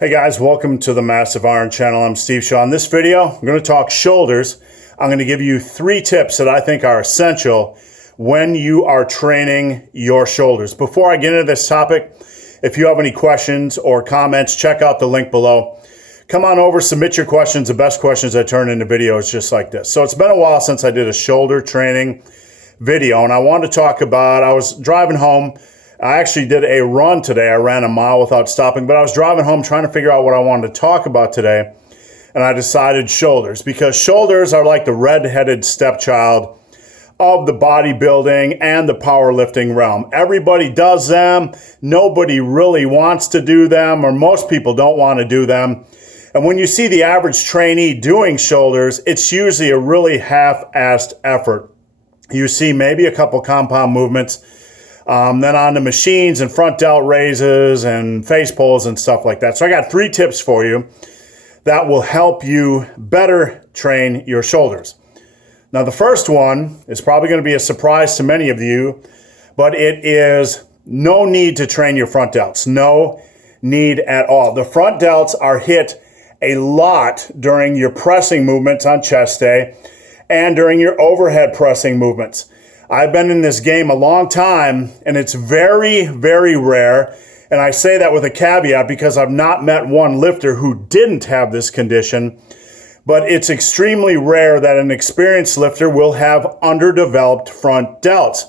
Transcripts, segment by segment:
Hey guys, welcome to the Massive Iron Channel. I'm Steve Shaw. In this video, I'm going to talk shoulders. I'm going to give you 3 tips that I think are essential when you are training your shoulders. Before I get into this topic, if you have any questions or comments, check out the link below. Come on over, submit your questions. The best questions I turn into videos just like this. So it's been a while since I did a shoulder training video, and I wanted to talk about, I was driving home. I actually did a run today. I ran a mile without stopping, but I was driving home trying to figure out what I wanted to talk about today, and I decided shoulders, because shoulders are like the red-headed stepchild of the bodybuilding and the powerlifting realm. Everybody does them. Nobody really wants to do them, or most people don't want to do them. And when you see the average trainee doing shoulders, it's usually a really half-assed effort. You see maybe a couple compound movements, then on the machines and front delt raises and face pulls and stuff like that. So I got 3 tips for you that will help you better train your shoulders. Now the first one is probably going to be a surprise to many of you, but it is no need to train your front delts. No need at all. The front delts are hit a lot during your pressing movements on chest day and during your overhead pressing movements. I've been in this game a long time, and it's very, very rare, and I say that with a caveat because I've not met one lifter who didn't have this condition, but it's extremely rare that an experienced lifter will have underdeveloped front delts.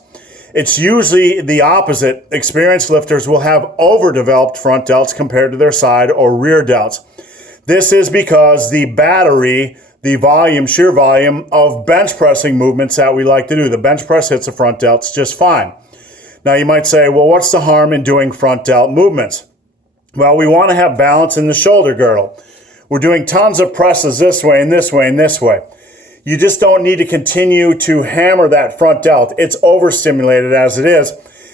It's usually the opposite. Experienced lifters will have overdeveloped front delts compared to their side or rear delts. This is because the battery, the volume, sheer volume of bench pressing movements that we like to do. The bench press hits the front delts just fine. Now you might say, well, what's the harm in doing front delt movements? Well, we want to have balance in the shoulder girdle. We're doing tons of presses this way and this way and this way. You just don't need to continue to hammer that front delt. It's overstimulated as it is.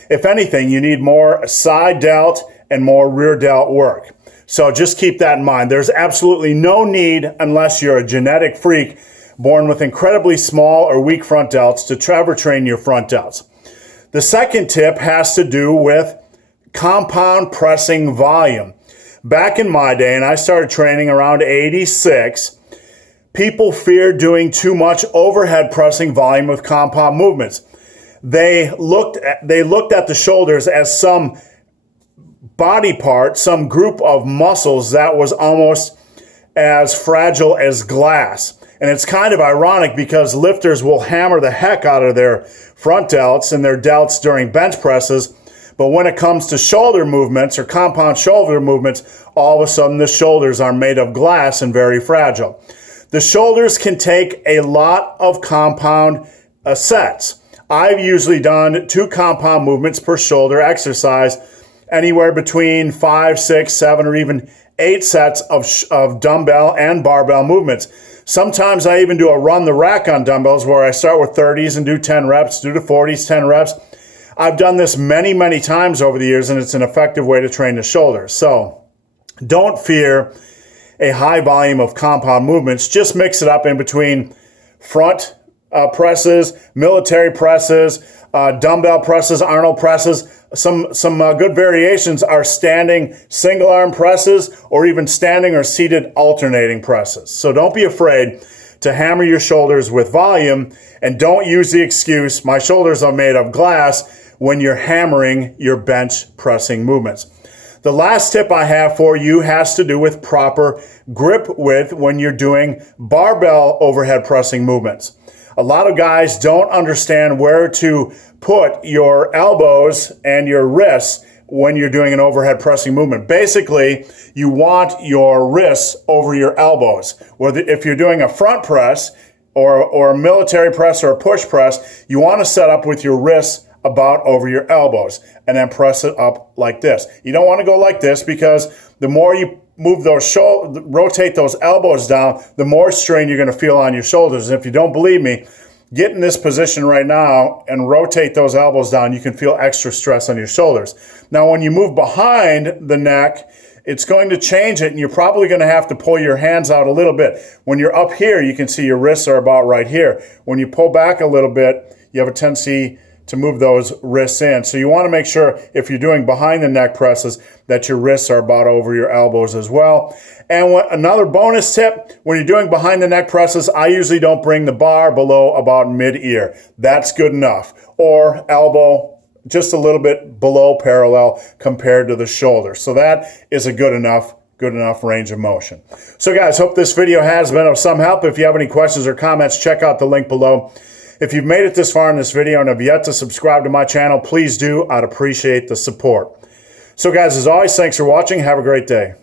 If anything, you need more side delt and more rear delt work. So just keep that in mind. There's absolutely no need, unless you're a genetic freak born with incredibly small or weak front delts, to ever train your front delts. The second tip has to do with compound pressing volume. Back in my day, and I started training around 86, people feared doing too much overhead pressing volume with compound movements. They looked at the shoulders as some body part, some group of muscles that was almost as fragile as glass. And it's kind of ironic because lifters will hammer the heck out of their front delts and their delts during bench presses, but when it comes to shoulder movements or compound shoulder movements, all of a sudden the shoulders are made of glass and very fragile. The shoulders can take a lot of compound sets. I've usually done 2 compound movements per shoulder exercise, anywhere between 5, 6, 7, or even 8 sets of dumbbell and barbell movements. Sometimes I even do a run the rack on dumbbells where I start with 30s and do 10 reps, do the 40s, 10 reps. I've done this many, many times over the years, and it's an effective way to train the shoulders. So don't fear a high volume of compound movements. Just mix it up in between front presses, military presses, dumbbell presses, Arnold presses. Some good variations are standing single arm presses, or even standing or seated alternating presses. So don't be afraid to hammer your shoulders with volume, and don't use the excuse, my shoulders are made of glass, when you're hammering your bench pressing movements. The last tip I have for you has to do with proper grip width when you're doing barbell overhead pressing movements. A lot of guys don't understand where to put your elbows and your wrists when you're doing an overhead pressing movement. Basically, you want your wrists over your elbows. Whether if you're doing a front press or a military press or a push press, you want to set up with your wrists about over your elbows and then press it up like this. You don't want to go like this, because the more you move those rotate those elbows down, the more strain you're going to feel on your shoulders. And if you don't believe me, get in this position right now and rotate those elbows down. You can feel extra stress on your shoulders. Now, when you move behind the neck, it's going to change it, and you're probably going to have to pull your hands out a little bit. When you're up here, you can see your wrists are about right here. When you pull back a little bit, you have a tendency to move those wrists in. So you want to make sure if you're doing behind the neck presses that your wrists are about over your elbows as well. And another bonus tip, when you're doing behind the neck presses, I usually don't bring the bar below about mid-ear. That's good enough. Or elbow just a little bit below parallel compared to the shoulder. So that is a good enough range of motion. So guys, hope this video has been of some help. If you have any questions or comments, check out the link below. If you've made it this far in this video and have yet to subscribe to my channel, please do. I'd appreciate the support. So guys, as always, thanks for watching. Have a great day.